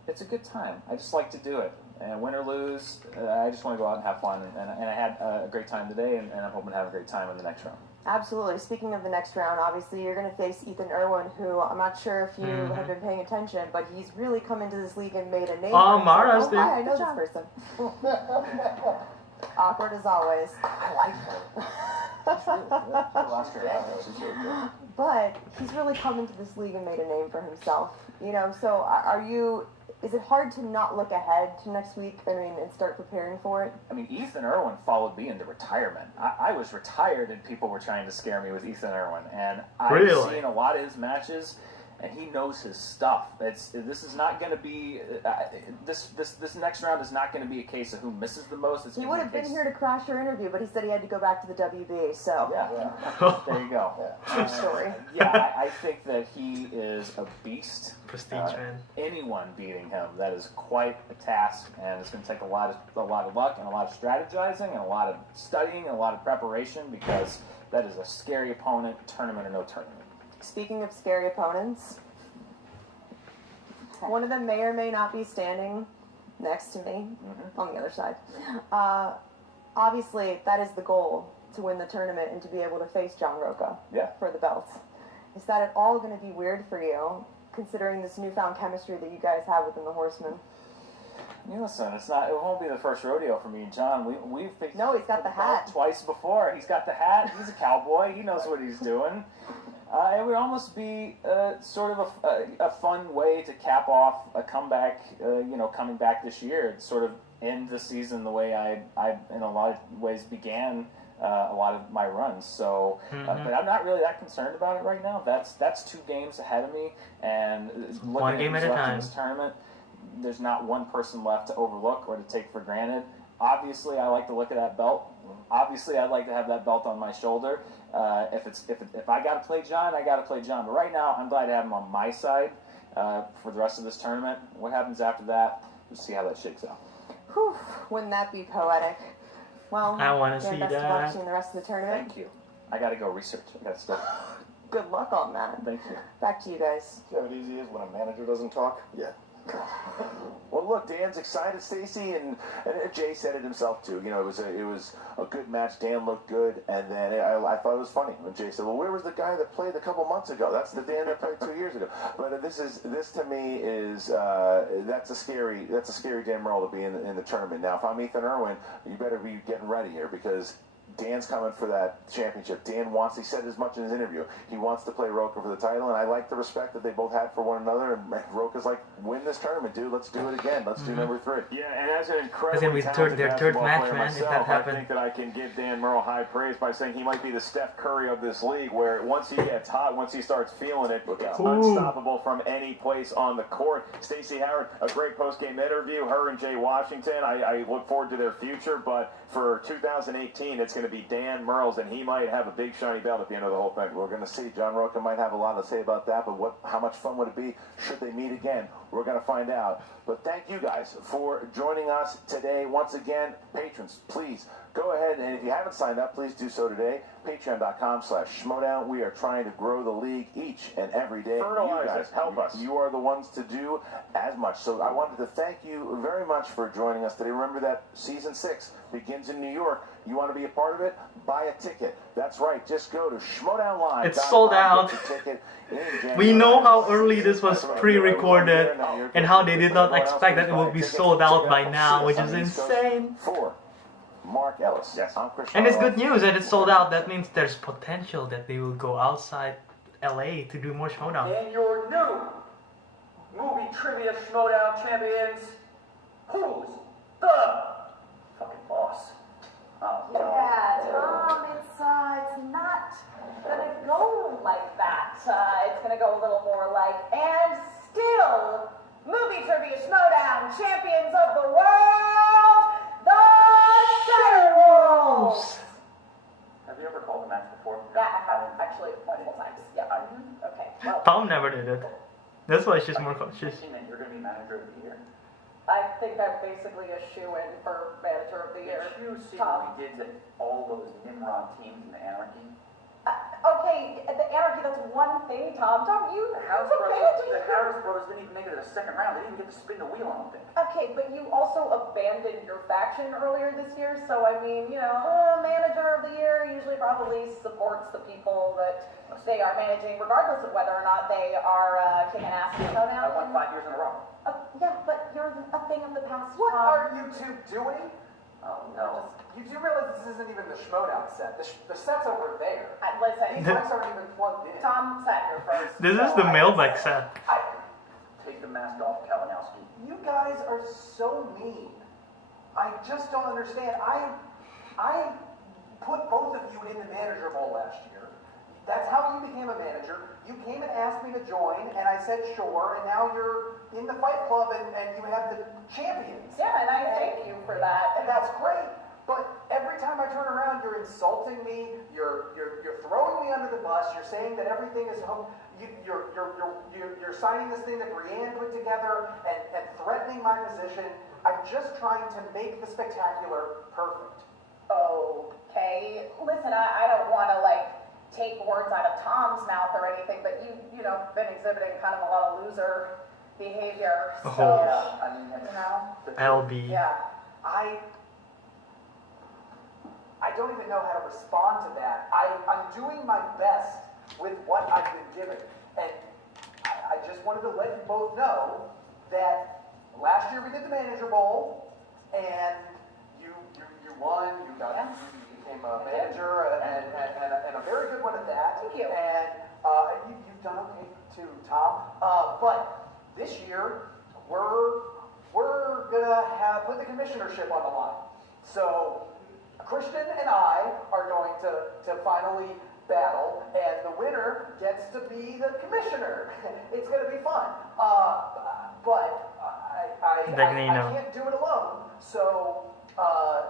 it's a good time. I just like to do it, and win or lose, I just want to go out and have fun, and I had a great time today, and I'm hoping to have a great time in the next round. Absolutely. Speaking of the next round, obviously you're going to face Ethan Irwin, who I'm not sure if you have been paying attention, but he's really come into this league and made a name. Oh, Mara's there. Hi, I know this person. Awkward as always. I like her. But he's really come into this league and made a name for himself. So is it hard to not look ahead to next week, and start preparing for it? I mean, Ethan Irwin followed me into retirement. I was retired and people were trying to scare me with Ethan Irwin, and I've seen a lot of his matches, and he knows his stuff. This is not going to be this next round is not going to be a case of who misses the most. He would have been here to crash your interview, but he said he had to go back to the WB. So there you go. True story. I think that he is a beast. Prestige man. Anyone beating him, that is quite a task, and it's going to take a lot of luck and a lot of strategizing and a lot of studying and a lot of preparation, because that is a scary opponent, tournament or no tournament. Speaking of scary opponents, one of them may or may not be standing next to me on the other side. Obviously, that is the goal, to win the tournament and to be able to face John Rocca for the belts. Is that at all going to be weird for you, considering this newfound chemistry that you guys have within the Horsemen? Listen, it won't be the first rodeo for me and John. We've faced No, he's got the hat twice before. He's got the hat. He's a cowboy. He knows what he's doing. It would almost be sort of a fun way to cap off a comeback, coming back this year. It's sort of end the season the way I in a lot of ways began a lot of my runs. So, but I'm not really that concerned about it right now. That's 2 games ahead of me, and one game at a time. In this tournament, there's not one person left to overlook or to take for granted. Obviously, I like the look of that belt. Obviously, I'd like to have that belt on my shoulder. If I got to play John, I got to play John. But right now, I'm glad to have him on my side for the rest of this tournament. What happens after that, we'll see how that shakes out. Whew, wouldn't that be poetic? Well, I want to see best of luck that. to you in the rest of the tournament. Thank you. I gotta go research. I gotta study. Good luck on that. Thank you. Back to you guys. See how easy it is when a manager doesn't talk? Yeah. Well, look, Dan's excited, Stacy, and Jay said it himself too. You know, it was a good match. Dan looked good, and then I thought it was funny when Jay said, "Well, where was the guy that played a couple months ago? That's the Dan that played 2 years ago." But this to me is that's a scary Dan Murrell to be in the tournament. Now, if I'm Ethan Irwin, you better be getting ready here because Dan's coming for that championship. Dan wants, he said as much in his interview, he wants to play Roca for the title, and I like the respect that they both had for one another, and Roca's like, win this tournament, dude, let's do it again, let's do number 3. Yeah, and as an That's incredibly gonna be talented their third basketball match, player man, if that myself, I happened. think that I can give Dan Murrell high praise by saying he might be the Steph Curry of this league, where once he gets hot, once he starts feeling it, it's unstoppable from any place on the court. Stacey Howard, a great post-game interview, her and Jay Washington. I look forward to their future, but for 2018, it's going to be Dan Murrell's, and he might have a big shiny belt at the end of the whole thing. We're going to see. John Roca might have a lot to say about that, but how much fun would it be should they meet again? We're going to find out. But thank you guys for joining us today. Once again, patrons, please go ahead, and if you haven't signed up, please do so today. Patreon.com/Schmoedown. We are trying to grow the league each and every day. Fertilize you guys us. Help us. You are the ones to do as much. So I wanted to thank you very much for joining us today. Remember that season 6 begins in New York. You want to be a part of it? Buy a ticket. That's right. Just go to Schmoedownlive.com. It's sold out. Get your ticket in January. We know how early this was pre-recorded and how they did not expect that it would be sold out by now, which is insane. For Mark Ellis. Yes. I'm Chris And it's Charlotte. good news that it's sold out. That means there's potential that they will go outside LA to do more Schmoedown. And your new movie trivia Schmoedown champions, who's the fucking boss? Oh, Yeah, Tom, it's not gonna go like that. It's gonna go a little more like, and still, movie trivia Schmoedown champions of the world, the Shadowwolves! Have you ever called a match before? Yeah, I have, actually, multiple times. Yeah, okay. Well, Tom never did it. That's why she's more cautious. Thinking that you're going to be manager of the year. I think I'm basically a shoe-in for manager of the year. Did you see Tom. what we did to all those Nimrod teams in the Anarchy? Okay, the Anarchy, that's one thing, Tom. Tom, you The Harris Brothers didn't even make it to the second round. They didn't even get to spin the wheel, I don't think. Okay, but you also abandoned your faction earlier this year, so I mean, you know, manager of the year usually probably supports the people that they are managing, regardless of whether or not they are kicking ass in Schmoedown. I won 5 years in a row. Yeah, but you're a thing of the past. What Tom. are you two doing? Oh, no. You do realize this isn't even the Schmoedown set. The set's over there. Listen, These mics aren't even plugged in. Tom sat here first. This is the mailbag set. Take the mask off, Kalinowski. You guys are so mean. I just don't understand. I put both of you in the manager role last year. That's how you became a manager. You came and asked me to join, and I said sure, and now you're in the Fight Club, and you have the champions. Yeah, and I thank you for that. And that's great. But every time I turn around, you're insulting me. You're throwing me under the bus. You're saying that everything is you're signing this thing that Brienne put together and threatening my position. I'm just trying to make the spectacular perfect. Okay. Listen, I don't want to take words out of Tom's mouth or anything, but you know, been exhibiting kind of a lot of loser behavior. So, Oh. I mean, you know. LB. Yeah. I don't even know how to respond to that. I'm doing my best with what I've been given. And I just wanted to let you both know that last year we did the manager bowl, and you won, you became a manager, and a very good one at that. Thank you. And you've done okay too, Tom. But this year, we're gonna put the commissionership on the line. So Christian and I are going to finally battle, and the winner gets to be the commissioner. It's going to be fun. But I can't do it alone. So, Tom?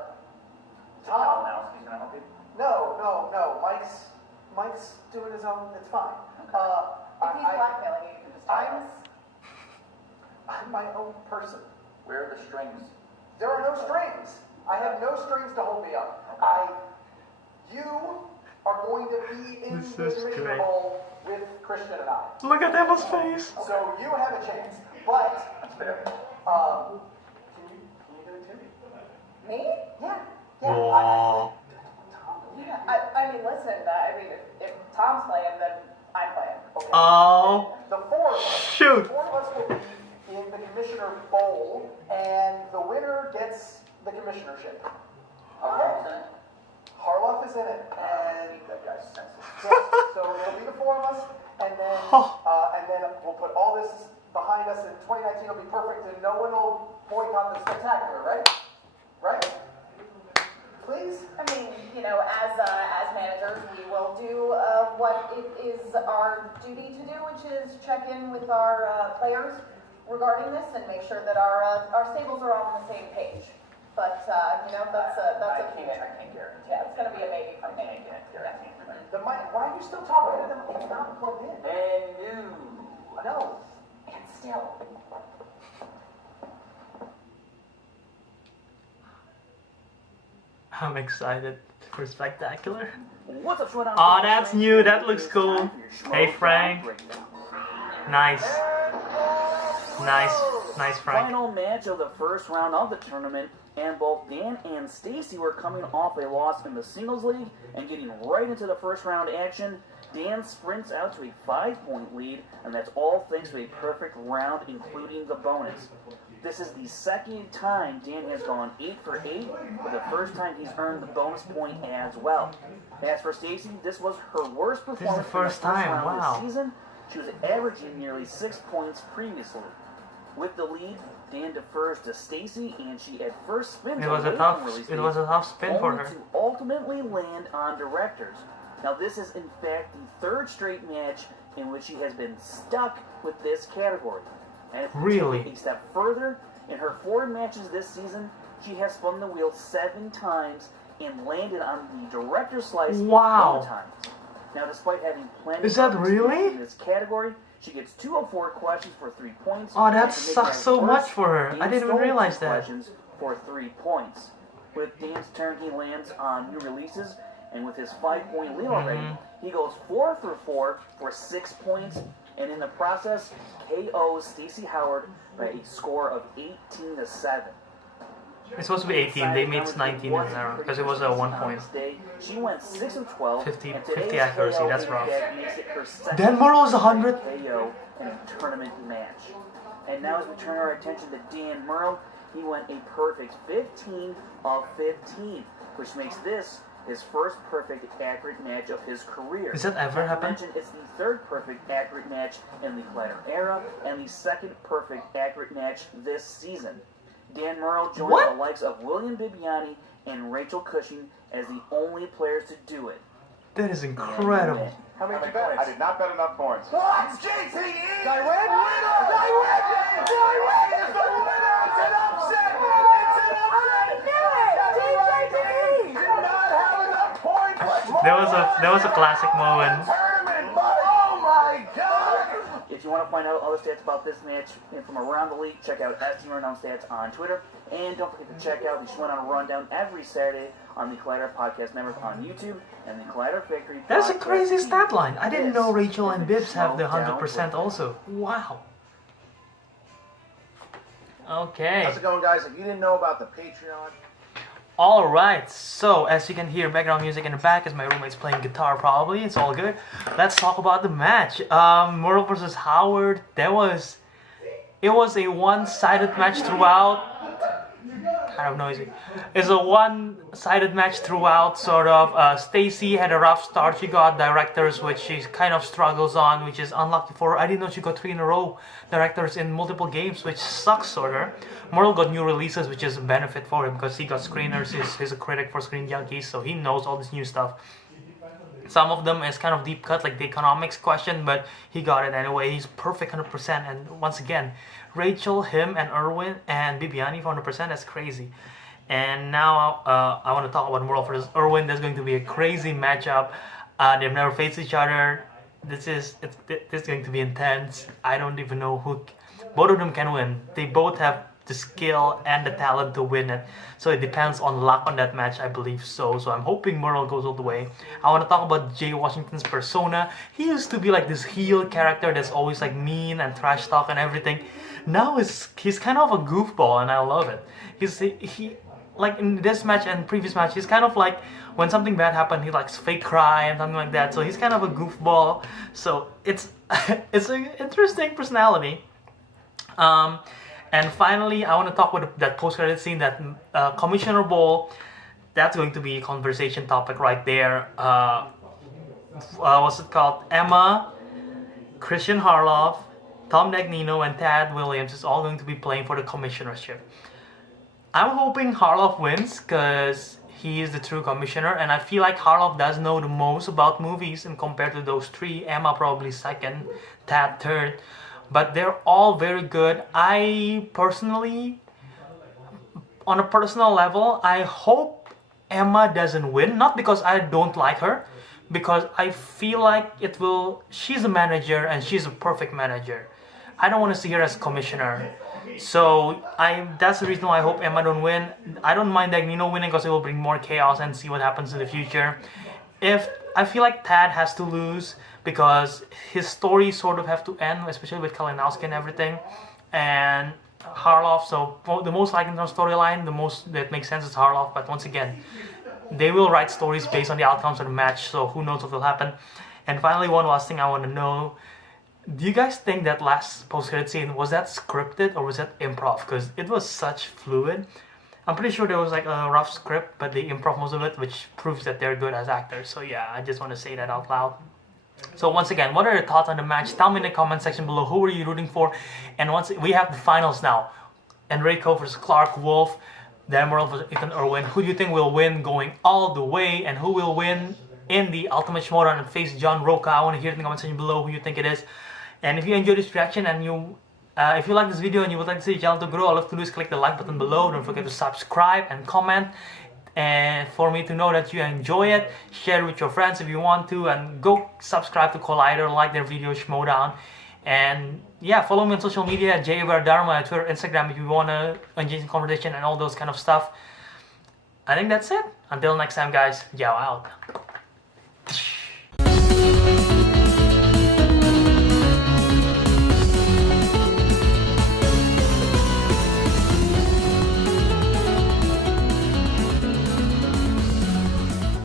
Kalinowski's going to help you? No. Mike's doing his own. It's fine. If he's blackmailing you, you can just tell us. I'm my own person. Where are the strings? There are no strings. I have no strings to hold me up. You are going to be in This the is Commissioner great. Bowl with Christian and I. Look at Emma's face. So you have a chance. But, can you do it too? Me? Yeah. Whoa. I mean, listen, if Tom's playing, then I'm playing. Okay. Oh. The four of us. Shoot. The four of us will be in the Commissioner Bowl, and the winner gets the commissionership. Okay. Harloff is in it, and yes, so it'll be the four of us, and then we'll put all this behind us, and 2019 will be perfect, and no one will boycott the spectacular, right? Right? Please. I mean, as managers, we will do what it is our duty to do, which is check in with our players regarding this and make sure that our stables are all on the same page. But that's a I can't guarantee. yeah, it's going to be a maybe for me. The mic, why are you still talking to them? It's not plugged in. No. And still. I'm excited for spectacular. What's up, Schmoedown? Oh, that's new. That looks cool. Hey, Frank. Nice. Nice, Frank. Final match of the first round of the tournament, and both Dan and Stacy were coming off a loss in the singles league and getting right into the first round action. Dan sprints out to a 5-point lead, and that's all thanks to a perfect round, including the bonus. This is the second time Dan has gone 8 for 8, but the first time he's earned the bonus point as well. As for Stacy, this was her worst performance This is the first in the first time, round wow. this season. She was averaging nearly 6 points previously. With the lead, Dan defers to Stacy, and she at first spins It was a away tough. from release It was a tough spin for only her. to ultimately land on directors. Now this is in fact the third straight match in which she has been stuck with this category. And if we Really? take a step further, in her 4 matches this season, she has spun the wheel 7 times and landed on the director's slice Wow. 4 times. Now despite having plenty Is that of experience really? in this category, she gets 2 of 4 questions for 3 points. Oh, that and to make sucks matters so worse, much for her. Dan I didn't even stole realize 2 that. questions for 3 points. With Dan's turn, he lands on new releases, and with his 5-point lead already, he goes 4 for 4 for 6 points, and in the process, KOs Stacy Howard by a score of 18-7. It's supposed to be 18. They made it 19 in there because it was a 1 point. She went 6 of 12. 50 and today's 50 accuracy, KO that's rough. makes it her second Dan Murrell is 100. KO in a tournament match. And now as we turn our attention to Dan Murrell, he went a perfect 15 of 15, which makes this his first perfect accurate match of his career. Does that ever Not to happen? mention, it's the third perfect accurate match in the Collider era, and the second perfect accurate match this season. Dan Murrell joined What? the likes of William Bibiani and Rachel Cushing as the only players to do it. That is incredible. How many points? I did not bet enough points. What? JTE! I win? I win! It's the winner! It's an upset! It's an upset! Did not have enough points! There was a classic moment. Tournament, but oh my god! If you want to find out other stats about this match and from around the league, check out ST Rundown Stats on Twitter. And don't forget to check out the Schmoedown Rundown every Saturday on the Collider Podcast Network on YouTube and the Collider Factory That's a Podcast crazy feed. stat line. I didn't This know Rachel is and the Bibbs have the Schmoedown 100% also. Wow. Okay. How's it going, guys? If you didn't know about the Patreon, Alright, so as you can hear background music in the back as my roommate's playing guitar probably, it's all good. Let's talk about the match. Murrell versus Howard, it was a one-sided match throughout. Kind of noisy. It's a one-sided match throughout, sort of. Stacy had a rough start. She got directors, which she kind of struggles on, which is unlucky for her. I didn't know she got 3 in a row directors in multiple games, which sucks for her. Murrell got new releases, which is a benefit for him because he got screeners. He's a critic for Screen Junkies, so he knows all this new stuff. Some of them is kind of deep cut, like the economics question, but he got it anyway. He's perfect 100%. And once again, Rachel, him, and Erwin and Bibiani for 100%. That's crazy. And now I want to talk about Murrell versus Erwin. There's going to be a crazy matchup. They've never faced each other. This is going to be intense. I don't even know who. Both of them can win. They both have the skill and the talent to win it. So it depends on luck on that match, I believe so. So I'm hoping Murrell goes all the way. I want to talk about Jay Washington's persona. He used to be like this heel character that's always like mean and trash talk and everything. Now he's kind of a goofball, and I love it. He like in this match and previous match, he's kind of like when something bad happened, he likes fake cry and something like that. So he's kind of a goofball. So it's it's an interesting personality. And finally, I want to talk about that post-credit scene, that Commissioner Bowl. That's going to be a conversation topic right there. What's it called? Emma, Christian Harloff, Tom Dagnino, and Tad Williams is all going to be playing for the commissionership. I'm hoping Harloff wins because he is the true commissioner, and I feel like Harloff does know the most about movies, and compared to those three, Emma probably second, Tad third. But they're all very good. I personally, on a personal level, I hope Emma doesn't win. Not because I don't like her, because I feel like she's a manager and she's a perfect manager. I don't want to see her as commissioner. So that's the reason why I hope Emma don't win. I don't mind Dagnino winning because it will bring more chaos and see what happens in the future. If I feel like Tad has to lose because his story sort of have to end, especially with Kalinowski and everything, and Harloff. So the most likely storyline, the most that makes sense is Harloff. But once again, they will write stories based on the outcomes of the match. So who knows what will happen. And finally, one last thing I want to know. Do you guys think that last post-credit scene, was that scripted or was that improv? Because it was such fluid. I'm pretty sure there was like a rough script, but they improv most of it, which proves that they're good as actors. So yeah, I just want to say that out loud. So once again, what are your thoughts on the match? Tell me in the comment section below. Who are you rooting for? And once we have the finals now, Enrico versus Clark Wolf, Dan Murrell versus Ethan Irwin. Who do you think will win going all the way? And who will win in the Ultimate Schmoedown and face John Roca? I want to hear in the comment section below who you think it is. And if you enjoyed this reaction and if you like this video and you would like to see the channel to grow, all you have to do is click the like button below. Don't forget to subscribe and comment. And for me to know that you enjoy it, share with your friends if you want to, and go subscribe to Collider, like their video Schmoedown. And yeah, follow me on social media at JABarDharma, Twitter, Instagram if you want to engage in conversation and all those kind of stuff. I think that's it. Until next time guys, Yao out.